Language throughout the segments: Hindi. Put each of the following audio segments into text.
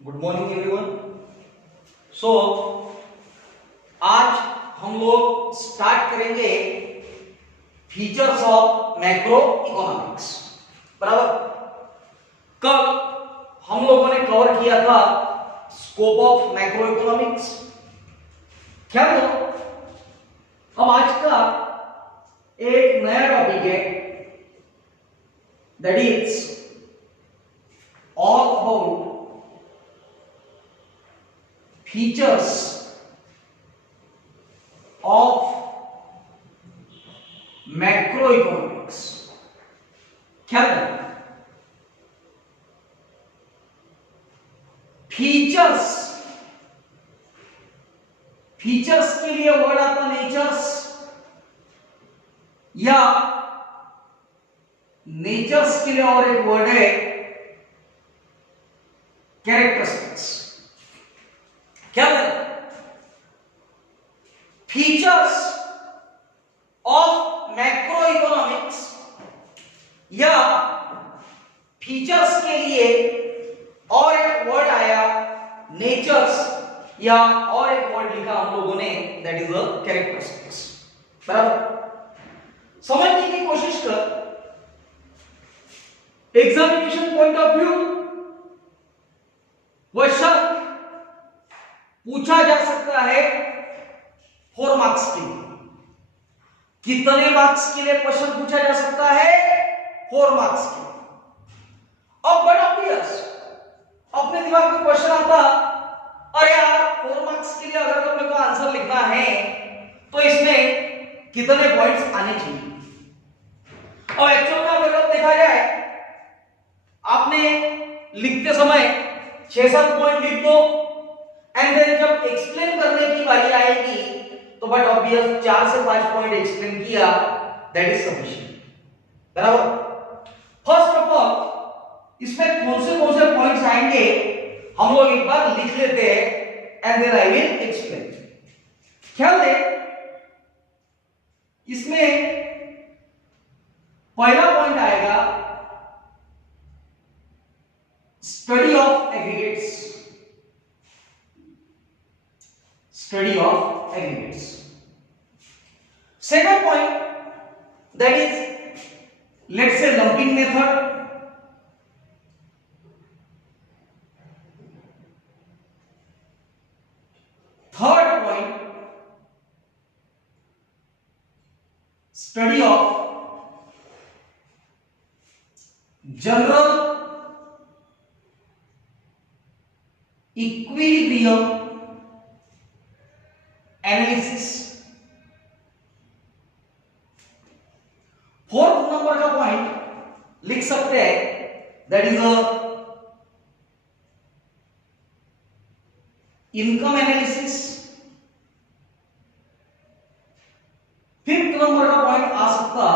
Good morning everyone. सो आज हम लोग स्टार्ट करेंगे फीचर्स ऑफ मैक्रो इकोनॉमिक्स। बराबर, कल हम लोगों ने कवर किया था स्कोप ऑफ मैक्रो इकोनॉमिक्स। क्या हो, अब आज का एक नया टॉपिक है, that is all about features of macro economics. क्या है फीचर्स? फीचर्स के लिए वर्ड आता नेचर्स, या नेचर्स के लिए और एक वर्ड है कैरेक्टरिस्टिक्स। क्या है फीचर्स ऑफ मैक्रो इकोनॉमिक्स, या फीचर्स के लिए और एक वर्ड आया नेचर्स, या और एक वर्ड लिखा हम लोगों ने, दैट इज अ कैरेक्टरिस्टिक्स। बराबर, समझने की कोशिश कर। Examination point of view question पूछा जा सकता है 4 मार्क्स के लिए। कितने मार्क्स के लिए क्वेश्चन पूछा जा सकता है? 4 मार्क्स के लिए। अब बड़ा ऑब्वियस अपने दिमाग में क्वेश्चन आता, अरे यार 4 मार्क्स के लिए अगर तुमने को आंसर लिखना है तो इसमें कितने पॉइंट्स आने चाहिए। और एक्चुअल में अगर देखा जाए, आपने लिखते समय 6-7 पॉइंट लिख दो, एंड देन जब एक्सप्लेन करने की बारी आएगी तो बट ऑब्वियस 4 से 5 पॉइंट एक्सप्लेन किया, दैट इज सफिशिएंट। बराबर, फर्स्ट ऑफ ऑल इसमें कौन से पॉइंट्स आएंगे हम लोग एक बार लिख लेते हैं, and then I will explain. ख्याल दे, इसमें पहला पॉइंट आएगा study of aggregates. Study of aggregates. Second point, that is let's say lumping method. Third point, study of general equilibrium analysis. Fourth number का पॉइंट लिख सकते हैं, that is a income analysis. Fifth number का पॉइंट आ सकता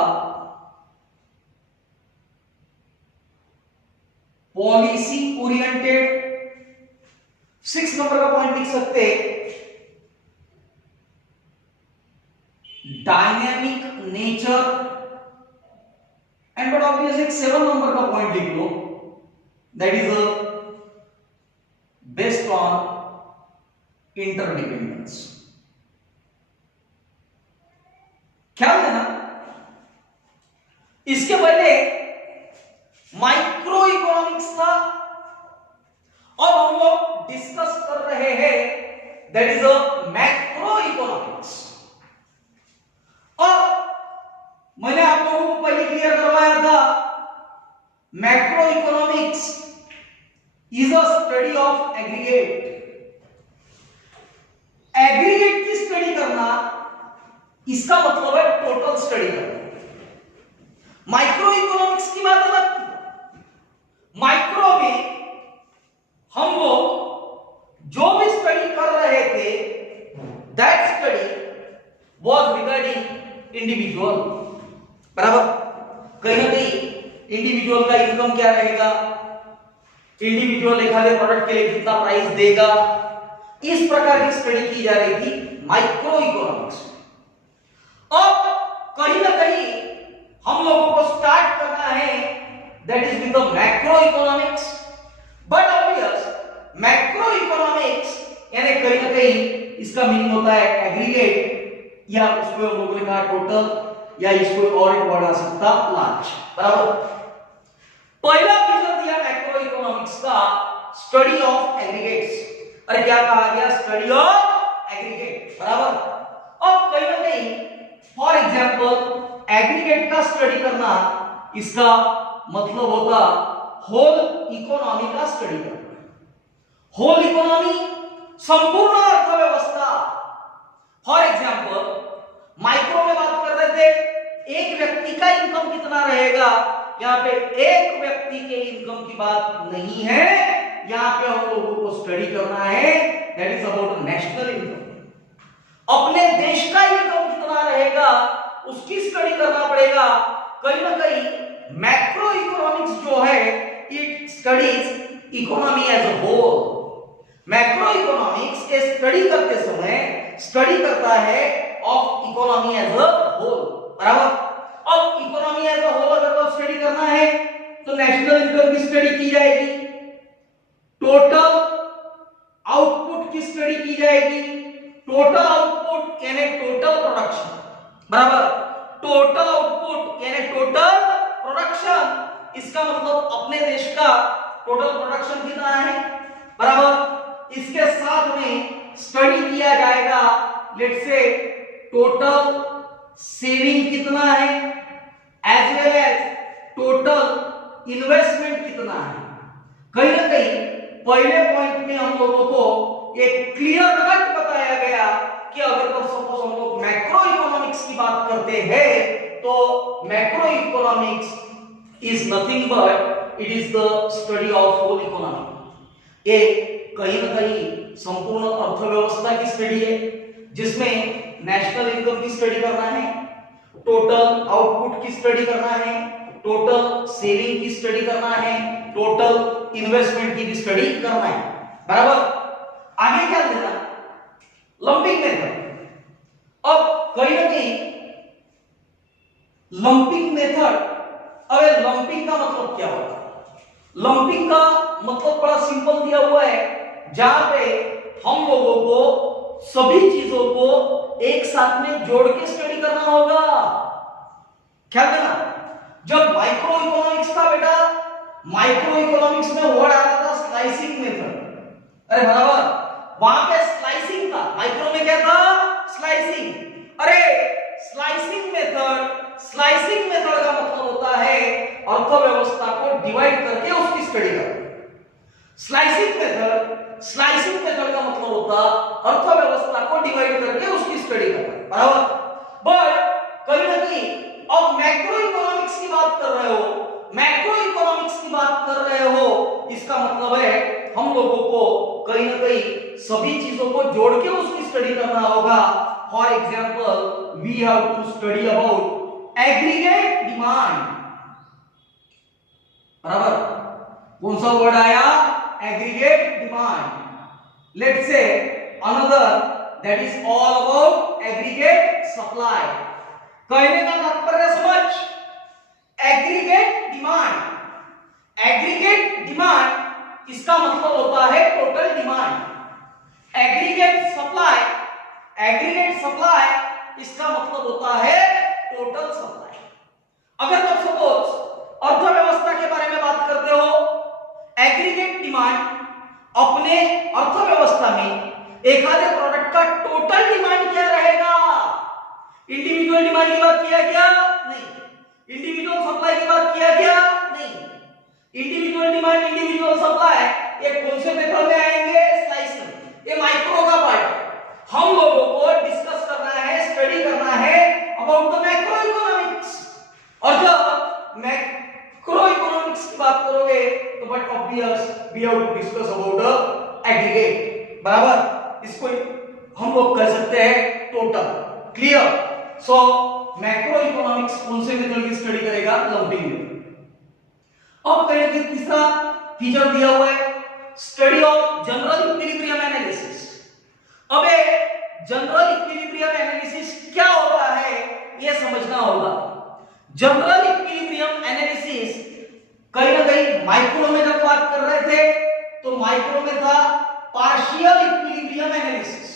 पॉलिसी ओरिएंटेड। 6 नंबर का पॉइंट लिख सकते dynamic nature, and but obvious एक 7 नंबर का पॉइंट लिख लो, that is based on interdependence. ख्याल देना, इसके पहले माइक्रो इकोनॉमिक्स था, और हम लोग डिस्कस कर रहे हैं that is a macro economics. और मैंने आप लोगों को पहले क्लियर करवाया था, macro economics is a study of aggregate. Aggregate की स्टडी करना, इसका मतलब है टोटल स्टडी करना। माइक्रो इकोनॉमिक्स की बात अलग थी। माइक्रो में हम लोग जो भी स्टडी कर रहे थे, that study was regarding individual. बराबर, कहीं ना कहीं इंडिविजुअल का इनकम क्या रहेगा, इंडिविजुअल एक आधे प्रोडक्ट के लिए कितना प्राइस देगा, इस प्रकार की स्टडी की जा रही थी माइक्रो इकोनॉमिक्स। अब कहीं ना कहीं हम लोगों को स्टार्ट करना है that is with the macro economics, but obvious macro economics यानी कहीं ना कहीं इसका मीनिंग होता है एग्रीगेट, या उसको हम लोगों ने कहा टोटल, या इसको और एक वर्ड आ सकता लार्ज, बराबर। पहला फीचर दिया मैक्रो इकोनॉमिक्स का स्टडी ऑफ एग्रीगेट्स। अरे क्या कहा गया? स्टडी ऑफ एग्रीगेट, बराबर। अब कहीं ना कहीं फॉर एग्जांपल एग्रीगेट का स्टडी करना, इसका मतलब होता होल इकोनॉमी का स्टडी करना। होल इकोनॉमी, संपूर्ण अर्थव्यवस्था। फॉर एग्जांपल माइक्रो में बात कर रहे थे, एक व्यक्ति का इनकम कितना रहेगा, यहां पे एक व्यक्ति के इनकम की बात नहीं है, यहां पे हम लोगों को स्टडी करना है that is about national income. अपने देश का इनकम कितना रहेगा उसकी स्टडी करना पड़ेगा। कहीं ना कहीं मैक्रो इकोनॉमिक्स जो है it studies economy as a whole. Macro economics के स्टडी करते समय स्टडी करता है of economy as a whole, बराबर। अब इकोनॉमी एज अ होल अगर तो स्टडी करना है तो नेशनल इनकम की स्टडी की जाएगी, टोटल आउटपुट की स्टडी की जाएगी। टोटल आउटपुट यानी टोटल प्रोडक्शन, बराबर। टोटल आउटपुट यानी टोटल प्रोडक्शन, इसका मतलब अपने देश का टोटल प्रोडक्शन कितना है, बराबर। इसके साथ में स्टडी किया जाएगा लेट्स से टोटल सेविंग कितना है as well as total investment कितना है। कहीं ना कहीं पहले पॉइंट में हम लोगों को एक क्लियर कट बताया गया कि अगर तो सपोज हम लोग मैक्रो इकोनॉमिक्स की बात करते हैं तो macro economics is nothing but it is the study of whole economy. ये कहीं ना कहीं संपूर्ण अर्थव्यवस्था की स्टडी है जिसमें नेशनल इनकम की स्टडी करना है, टोटल आउटपुट की स्टडी करना है, टोटल सेविंग की स्टडी करना है, टोटल इन्वेस्टमेंट की भी स्टडी करना है, बराबर। आगे क्या देना? Lumping method. अब कहीं ना कहीं लंपिंग मेथड, अबे लंपिंग का मतलब क्या होता है? लंपिंग का मतलब बड़ा सिंपल दिया हुआ है, जहां पे हम लोगों को सभी चीजों को एक साथ में जोड़ के स्टडी करना होगा। क्या करना? जब माइक्रो इकोनॉमिक्स था बेटा, माइक्रो इकोनॉमिक्स में वर्ड आता था स्लाइसिंग मेथड। अरे बराबर, वहां पे स्लाइसिंग था, माइक्रो में क्या था? स्लाइसिंग। अरे स्लाइसिंग मेथड का मतलब होता है अर्थव्यवस्था को डिवाइड करके उसकी स्टडी करना। स्लाइसिंग मेथड का मतलब होता अर्थव्यवस्था को डिवाइड करके उसकी स्टडी करना, बराबर। बट कहीं ना कहीं अब मैक्रो इकोनॉमिक्स की बात कर रहे हो, मैक्रो इकोनॉमिक्स की बात कर रहे हो, इसका मतलब है हम लोगों को कहीं ना कहीं सभी चीजों को जोड़ के उसकी स्टडी करना होगा। For example we have to study about aggregate demand, बराबर। कौन सा वर्ड आया? Aggregate demand. Let's say another that is all about aggregate supply. कहने का तात्पर्य समझ, एग्रीगेट डिमांड इसका मतलब होता है टोटल डिमांड। एग्रीगेट सप्लाई इसका मतलब होता है टोटल सप्लाई। अगर तुम सपोज अर्थव्यवस्था के बारे में बात करते हो, एग्रीगेट डिमांड अपने अर्थव्यवस्था में एखादे प्रोडक्ट का टोटल डिमांड क्या रहेगा। इंडिविजुअल डिमांड की बात किया गया? नहीं। इंडिविजुअल सप्लाई की बात किया गया? नहीं। इंडिविजुअल डिमांड, इंडिविजुअल सप्लाई ये कौन से पेपर में आएंगे? स्लाइस में। ये माइक्रो का पार्ट। हम लोगों को डिस्कस करना है, स्टडी करना है अबाउट द मैक्रो इकोनॉमिक्स। और जब मैक्रो इकोनॉमिक्स की बात करोगे तो but obvious we have to discuss about aggregate, बराबर। इसको हम लोग कर सकते हैं total. Clear? So macro economics कौन से मेथड की स्टडी करेगा? Lumping method. अब करेंगे तीसरा फीचर दिया हुआ है study of general equilibrium analysis. अब जनरल इक्विलिब्रियम एनालिसिस क्या होता है यह समझना होगा। जनरल इक्विलिब्रियम एनालिसिस कहीं ना कहीं माइक्रो में जब बात कर रहे थे तो माइक्रो में था partial equilibrium analysis,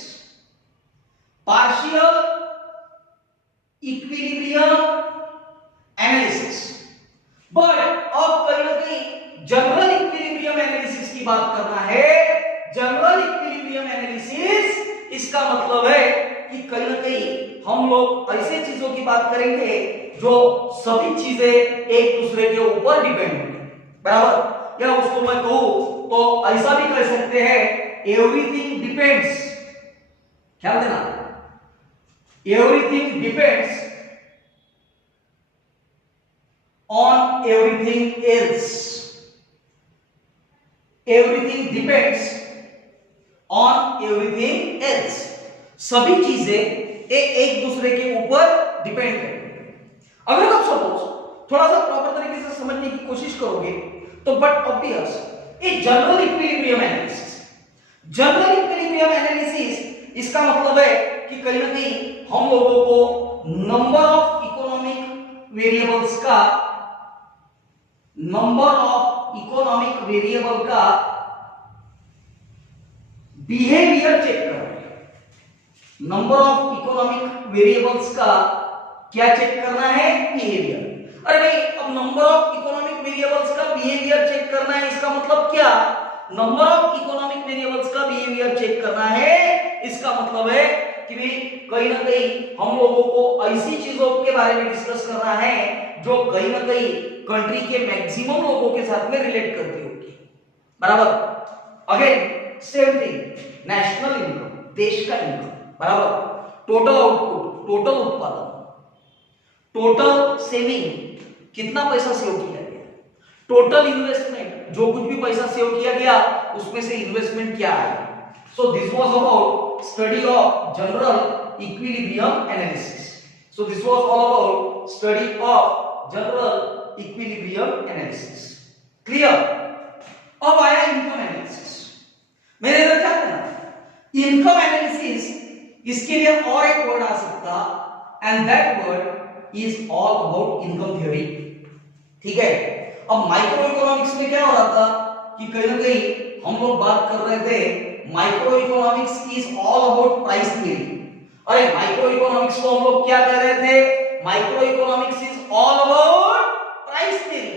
partial equilibrium analysis. But अब कहीं ना कहीं जनरल इक्विलिब्रियम एनालिसिस की बात करना है। जनरल इक्विलिब्रियम एनालिसिस इसका मतलब है कि कहीं ना कहीं हम लोग ऐसे चीजों की बात करेंगे जो सभी चीजें एक दूसरे के ऊपर डिपेंड है, बराबर। या उसको मैं कहूं तो ऐसा भी कह सकते हैं एवरीथिंग डिपेंड्स, ख्याल देना, everything depends on everything else, everything depends on everything else. सभी चीजें एक दूसरे के ऊपर डिपेंड करती। अगर आप सपोज थोड़ा सा प्रॉपर तरीके से समझने की कोशिश करोगे तो but obvious a general equilibrium analysis, general equilibrium analysis इसका मतलब है कि कहीं ना कहीं हम लोगों को नंबर ऑफ इकोनॉमिक वेरिएबल्स का, नंबर ऑफ इकोनॉमिक वेरिएबल का बिहेवियर चेक करना है। नंबर ऑफ इकोनॉमिक वेरिएबल्स का क्या चेक करना है? बिहेवियर। अरे भाई अब नंबर ऑफ इकोनॉमिक वेरिएबल्स का बिहेवियर चेक करना है, इसका मतलब क्या? नंबर ऑफ इकोनॉमिक वेरिएबल्स का बिहेवियर चेक करना है, इसका मतलब है कि भाई कहीं ना कहीं हम लोगों को ऐसी चीजों के बारे में डिस्कस करना है जो कहीं ना कहीं कंट्री के मैक्सिमम लोगों के साथ में रिलेट करती होगी, बराबर। Again same thing, national income, देश का इनकम, बराबर। टोटल आउटपुट, टोटल उत्पादन, टोटल सेविंग, कितना पैसा सेव किया गया, टोटल इन्वेस्टमेंट, जो कुछ भी पैसा सेव किया गया उसमें से इन्वेस्टमेंट क्या आया। So this was about study of general equilibrium analysis. So this was all about study of general equilibrium analysis. Clear? अब आया इनकम एनालिसिस। मेरे इधर क्या करना, इनकम एनालिसिस, इसके लिए और एक वर्ड आ सकता and that word is all about income theory. ठीक है, अब माइक्रो इकोनॉमिक्स में क्या हो रहा था कि कहीं ना कहीं हम लोग बात कर रहे थे micro economics is all about price theory. अरे माइक्रो इकोनॉमिक्स को हम लोग क्या कह रहे थे? Micro economics is all about price theory.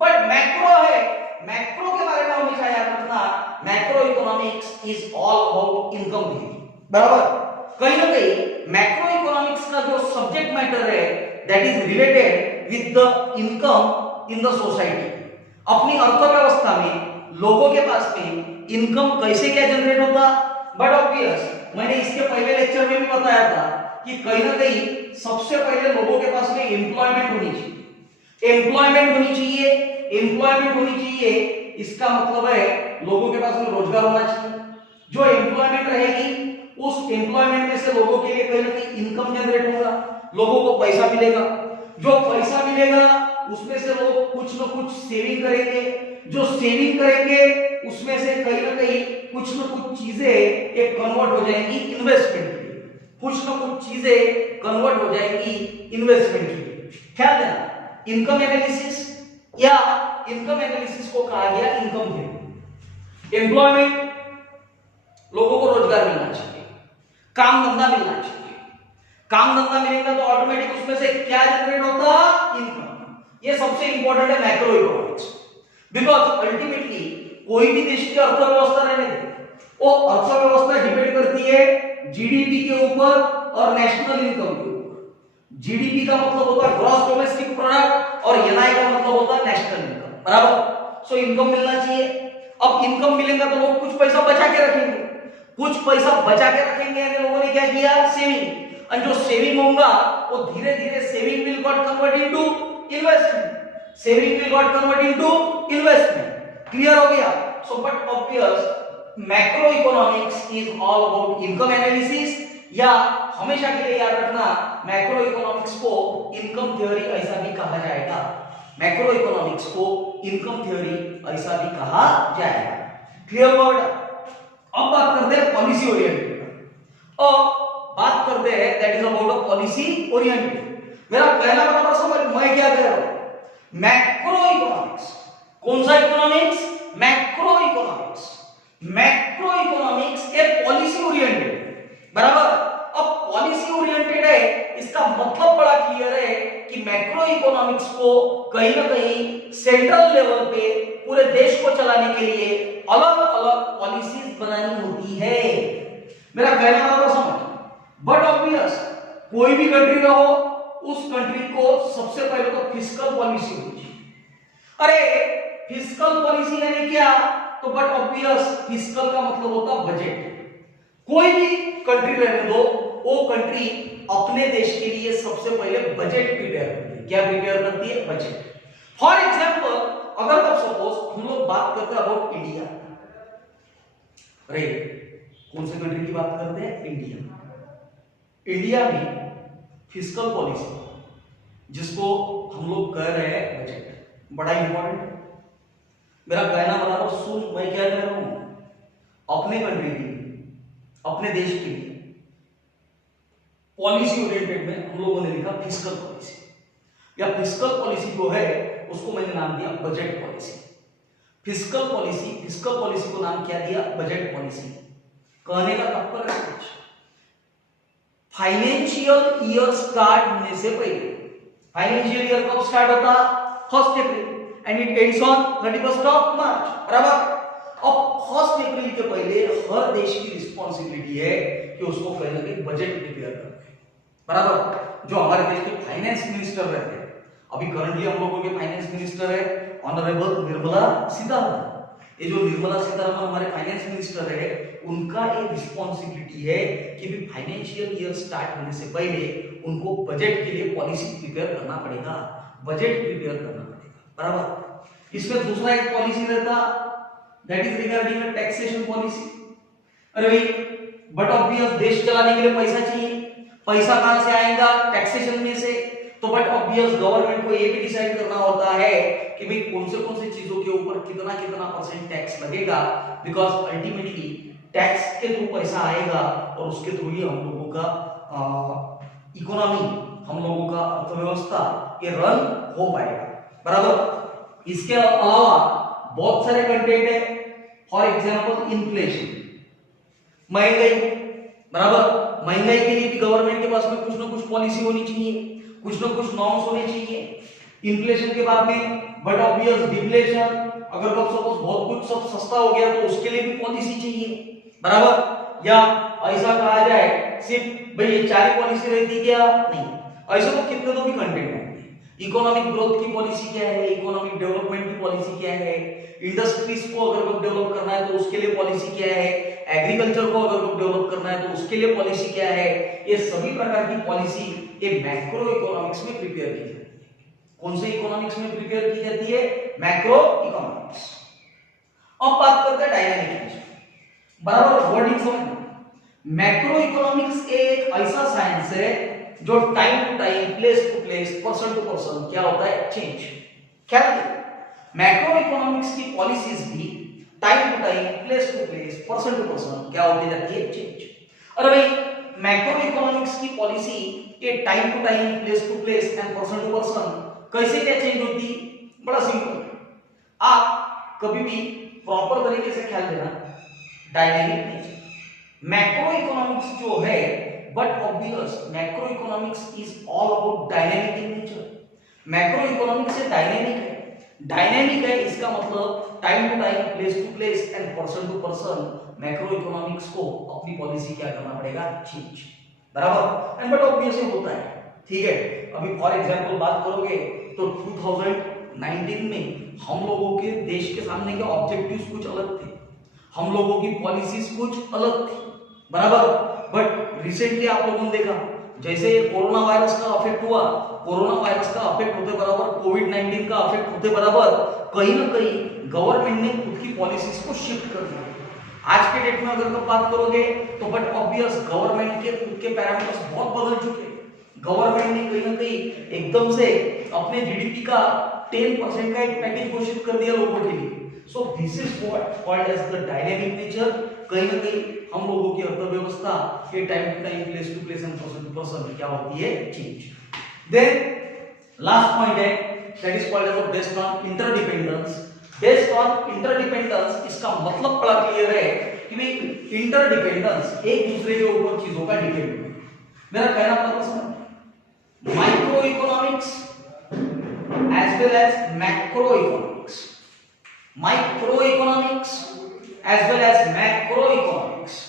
But macro है, मैक्रो के बारे में हमेशा याद रखना, macro economics is all about income theory, बराबर। कहीं ना कहीं मैक्रो इकोनॉमिक्स का जो सब्जेक्ट मैटर है that is related with the income in the society. अपनी अर्थव्यवस्था में लोगों के पास में इनकम कैसे क्या जनरेट होता। बट ऑब्वियस मैंने इसके पहले लेक्चर में भी बताया था कि कहीं ना कहीं सबसे पहले लोगों के पास में एम्प्लॉयमेंट होनी चाहिए, एम्प्लॉयमेंट होनी चाहिए, एम्प्लॉयमेंट होनी चाहिए। इसका मतलब है लोगों के पास में रोजगार होना चाहिए। जो एम्प्लॉयमेंट रहेगी उस एम्प्लॉयमेंट में से लोगों के लिए कहीं ना कहीं इनकम जनरेट होगा, लोगों को पैसा मिलेगा। जो पैसा मिलेगा उसमें से लोग कुछ ना कुछ सेविंग करेंगे, जो सेविंग करेंगे उसमें से कहीं ना कहीं कुछ ना कुछ चीजें एक कन्वर्ट हो जाएंगी इन्वेस्टमेंट के लिए, कुछ ना कुछ चीजें कन्वर्ट हो जाएंगी इन्वेस्टमेंट के लिए। ख्याल देना, इनकम एनालिसिस या इनकम एनालिसिस को कहा गया इनकम थ्योरी। एम्प्लॉयमेंट, लोगों को रोजगार मिलना चाहिए, काम धंधा मिलना चाहिए। काम धंधा मिलेगा तो ऑटोमेटिक उसमें से क्या जनरेट होता? इनकम। ये सबसे इंपॉर्टेंट है मैक्रो इकोनॉमिक्स, बिकॉज अल्टीमेटली कोई भी देश की अर्थव्यवस्था रहने दे, वो अर्थव्यवस्था डिपेंड करती है जीडीपी के ऊपर और नेशनल इनकम के ऊपर। जीडीपी का मतलब होता है ग्रॉस डोमेस्टिक प्रोडक्ट और एनआई का मतलब होता है नेशनल इनकम, बराबर। सो इनकम मिलना चाहिए। अब इनकम मिलेगा तो लोग कुछ पैसा बचा के रखेंगे, कुछ पैसा बचा के रखेंगे यानी लोगों ने क्या किया? सेविंग। और जो सेविंग होगा वो धीरे धीरे saving will got convert into investment, saving will got convert into investment. Clear हो गया? So but obvious macro economics is all about income analysis, या हमेशा के लिए याद रखना मैक्रो इकोनॉमिक्स को इनकम थ्योरी ऐसा भी कहा जाएगा। मैक्रो इकोनॉमिक्स को इनकम थ्योरी ऐसा भी कहा जाएगा। Clear word? अब बात करते हैं पॉलिसी ओरिएंटेड। अब बात करते हैं that is about a policy oriented. मेरा पहला बराबर समझ मैं क्या कह रहा हूं? मैक्रो इकोनॉमिक्स, कौन सा economics? Macro economics. Macro economics ए पॉलिसी ओरिएंटेड, बराबर। अब पॉलिसी ओरिएंटेड है, इसका मतलब बड़ा क्लियर है कि मैक्रो इकोनॉमिक्स को कहीं ना कहीं सेंट्रल लेवल पे पूरे देश को चलाने के लिए अलग अलग पॉलिसीज बनानी होती है। मेरा कहना बराबर समझ। बट ऑब्वियस कोई भी कंट्री का हो, उस कंट्री को सबसे पहले तो फिस्कल पॉलिसी होनी चाहिए। अरे फिस्कल पॉलिसी यानी क्या? तो बट ऑब्वियस फिस्कल का मतलब होता बजट। कोई भी कंट्री रहने दो, वो कंट्री अपने देश के लिए सबसे पहले बजट प्रिपेयर करती है। क्या प्रिपेयर करती है? बजट। फॉर एग्जांपल, अगर तब सपोज हम लोग बात करते हैं अबाउट इंडिया, अरे कौन से कंट्री की बात करते हैं? इंडिया। इंडिया में फिस्कल पॉलिसी जिसको हम लोग कह रहे हैं बजट, बड़ा इंपॉर्टेंट है। मेरा कहना बराबर सुन, मैं क्या कह रहा हूं? अपने कंट्री के लिए, अपने देश के लिए पॉलिसी ओरिएंटेड में हम लोगों ने लिखा फिस्कल पॉलिसी, या फिस्कल पॉलिसी जो है उसको मैंने नाम दिया बजट पॉलिसी। फिस्कल पॉलिसी को नाम क्या दिया? Budget policy. कहने का तात्पर्य कुछ, फाइनेंशियल ईयर स्टार्ट होने से पहले, फाइनेंशियल ईयर कब स्टार्ट होता? 1 April and it ends on 31 of March, बराबर। अब 1 अप्रैल के पहले हर देश की रिस्पॉन्सिबिलिटी है कि उसको पहले एक बजट प्रिपेयर करना है, बराबर। जो हमारे देश के फाइनेंस मिनिस्टर रहते हैं, अभी करंटली हम लोगों के फाइनेंस मिनिस्टर है ऑनरेबल निर्मला सीतारमण। ये जो निर्मला सीतारमण हमारे फाइनेंस मिनिस्टर है, उनका एक रिस्पॉन्सिबिलिटी है कि भी फाइनेंशियल ईयर स्टार्ट होने से पहले उनको बजट के लिए पॉलिसी प्रिपेयर करना पड़ेगा, बजट प्रिपेयर करना पड़ेगा, बराबर। इसमें दूसरा एक पॉलिसी रहता, that is regarding taxation policy. अरे भाई बट ऑब्वियस देश चलाने के लिए पैसा चाहिए, पैसा कहां से आएगा? टैक्सेशन में से। तो बट ऑब्वियस गवर्नमेंट को ये भी डिसाइड करना होता है कि भाई कौन से चीजों के ऊपर कितना कितना % टैक्स लगेगा, बिकॉज अल्टीमेटली टैक्स के थ्रू पैसा आएगा और उसके थ्रू ही हम लोगों का इकोनॉमी, हम लोगों का अर्थव्यवस्था ये रन हो पाएगा, बराबर। इसके अलावा बहुत सारे कंटेंट है, फॉर एग्जांपल इन्फ्लेशन, महंगाई, बराबर। महंगाई के लिए भी गवर्नमेंट के पास में कुछ ना कुछ पॉलिसी होनी चाहिए, कुछ ना कुछ नॉर्म्स होने चाहिए। इन्फ्लेशन के बाद में बट ऑब्वियस डिफ्लेशन, अगर सपोज बहुत कुछ सब सस्ता हो गया तो उसके लिए भी पॉलिसी चाहिए, बराबर। या ऐसा कहा जाए सिर्फ भाई ये 4 पॉलिसी रहती क्या? नहीं, ऐसा तो कितने तो भी कंटेंट है। इकोनॉमिक ग्रोथ की पॉलिसी क्या है? इकोनॉमिक डेवलपमेंट की पॉलिसी क्या है? इंडस्ट्रीज को अगर डेवलप करना है तो उसके लिए पॉलिसी क्या है? एग्रीकल्चर को अगर डेवलप करना है तो उसके लिए पॉलिसी क्या है? ये सभी प्रकार की पॉलिसी ये मैक्रो इकोनॉमिक्स में प्रिपेयर की जाती है। कौन से इकोनॉमिक्स में प्रिपेयर की जाती है? Macro economics. अब बात करते हैं डायनामिक, बराबर। वर्डिंग समझना, मैक्रो इकोनॉमिक्स एक ऐसा साइंस है जो time to time, place to place, person to person क्या होता है? चेंज। क्या मैक्रो इकोनॉमिक्स की पॉलिसीज भी time to time, place to place, person to person क्या होती जाती है? चेंज। अरे भाई मैक्रो इकोनॉमिक्स की पॉलिसी ये time to time, place to place and person to person कैसे क्या चेंज होती? बड़ा सिंपल, आप कभी भी प्रॉपर तरीके से ख्याल देना, डायनेमिक नेचर। मैक्रो इकोनॉमिक्स जो है, but obvious macro economics is all about dynamic in nature. Macro economics से डायनेमिक है, डायनेमिक है इसका मतलब time to time, place to place and person to person macro economics को अपनी पॉलिसी क्या करना पड़ेगा? चेंज, बराबर। एंड बट ऑब्वियस होता है, ठीक है। अभी फॉर एग्जांपल बात करोगे तो 2019 में हम लोगों के देश के सामने के ऑब्जेक्टिव्स कुछ अलग थे, हम लोगों की पॉलिसीज कुछ अलग थी, बराबर। बट रिसेंटली आप लोगों ने देखा जैसे कोरोना वायरस का अफेक्ट हुआ, कोरोना वायरस का अफेक्ट होते बराबर कोविड-19 का अफेक्ट होते बराबर कहीं ना कहीं गवर्नमेंट ने खुद की पॉलिसीज को शिफ्ट कर दिया। आज के डेट में अगर तुम बात करोगे तो बट ऑब्वियस गवर्नमेंट के खुद के पैरामीटर्स बहुत बदल चुके। गवर्नमेंट ने कहीं ना कहीं एकदम से अपने जीडीपी का 10% का एक पैकेज घोषित कर दिया लोगों के लिए। So this is what called as the dynamic nature. कहीं ना कहीं हम लोगों की अर्थव्यवस्था के time to time, place to place and person to person क्या होती है? चेंज। देन लास्ट पॉइंट है that is called as based on interdependence. Based on interdependence, इसका मतलब बड़ा क्लियर है कि भाई इंटरडिपेंडेंस एक दूसरे के ऊपर चीजों का डिपेंड है। मेरा कहना मतलब समझ, micro economics as well as macro economics, micro economics as well as macro economics,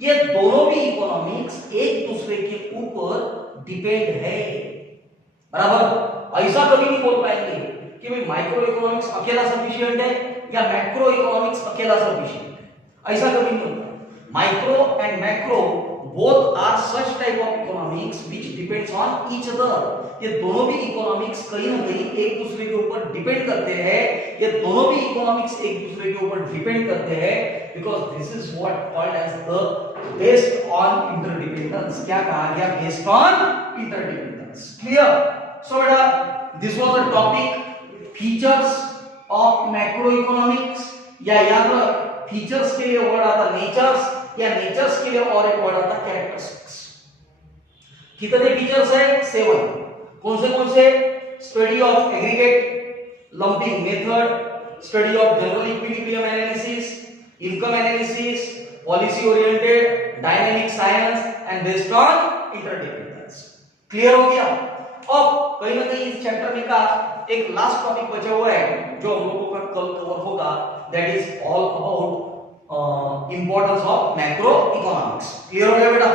ये दोनों भी इकोनॉमिक्स एक दूसरे के ऊपर डिपेंड है। बराबर, ऐसा कभी नहीं बोल पाएंगे कि भाई माइक्रो इकोनॉमिक्स अकेला सफिशिएंट है या मैक्रो इकोनॉमिक्स अकेला सफिशिएंट है, ऐसा कभी नहीं होता। Micro and macro both are such type of economics which depends on each other. ये दोनों भी इकोनॉमिक्स कहीं ना कहीं एक दूसरे के ऊपर डिपेंड करते हैं, ये दोनों भी इकोनॉमिक्स एक दूसरे के ऊपर डिपेंड करते हैं, because this is what called as the based on interdependence. क्या कहा गया? Based on interdependence. Clear? So बेटा, this was a topic features of macro economics, या याद रख फीचर्स के लिए वर्ड आता नेचर्स, या नेचर्स के लिए और एक वर्ड आता कैरेक्टरिस्टिक्स। कितने फीचर्स है? 7। कौन से? Study of aggregate lumping method, study of general equilibrium analysis, income analysis, policy oriented, dynamic science and based on interdependence. Clear हो गया? अब कहीं ना कहीं इस चैप्टर में का एक लास्ट टॉपिक बचा हुआ है जो हम लोगों का कल कवर होगा, that is all about importance of macro economics. Clear हो गया बेटा?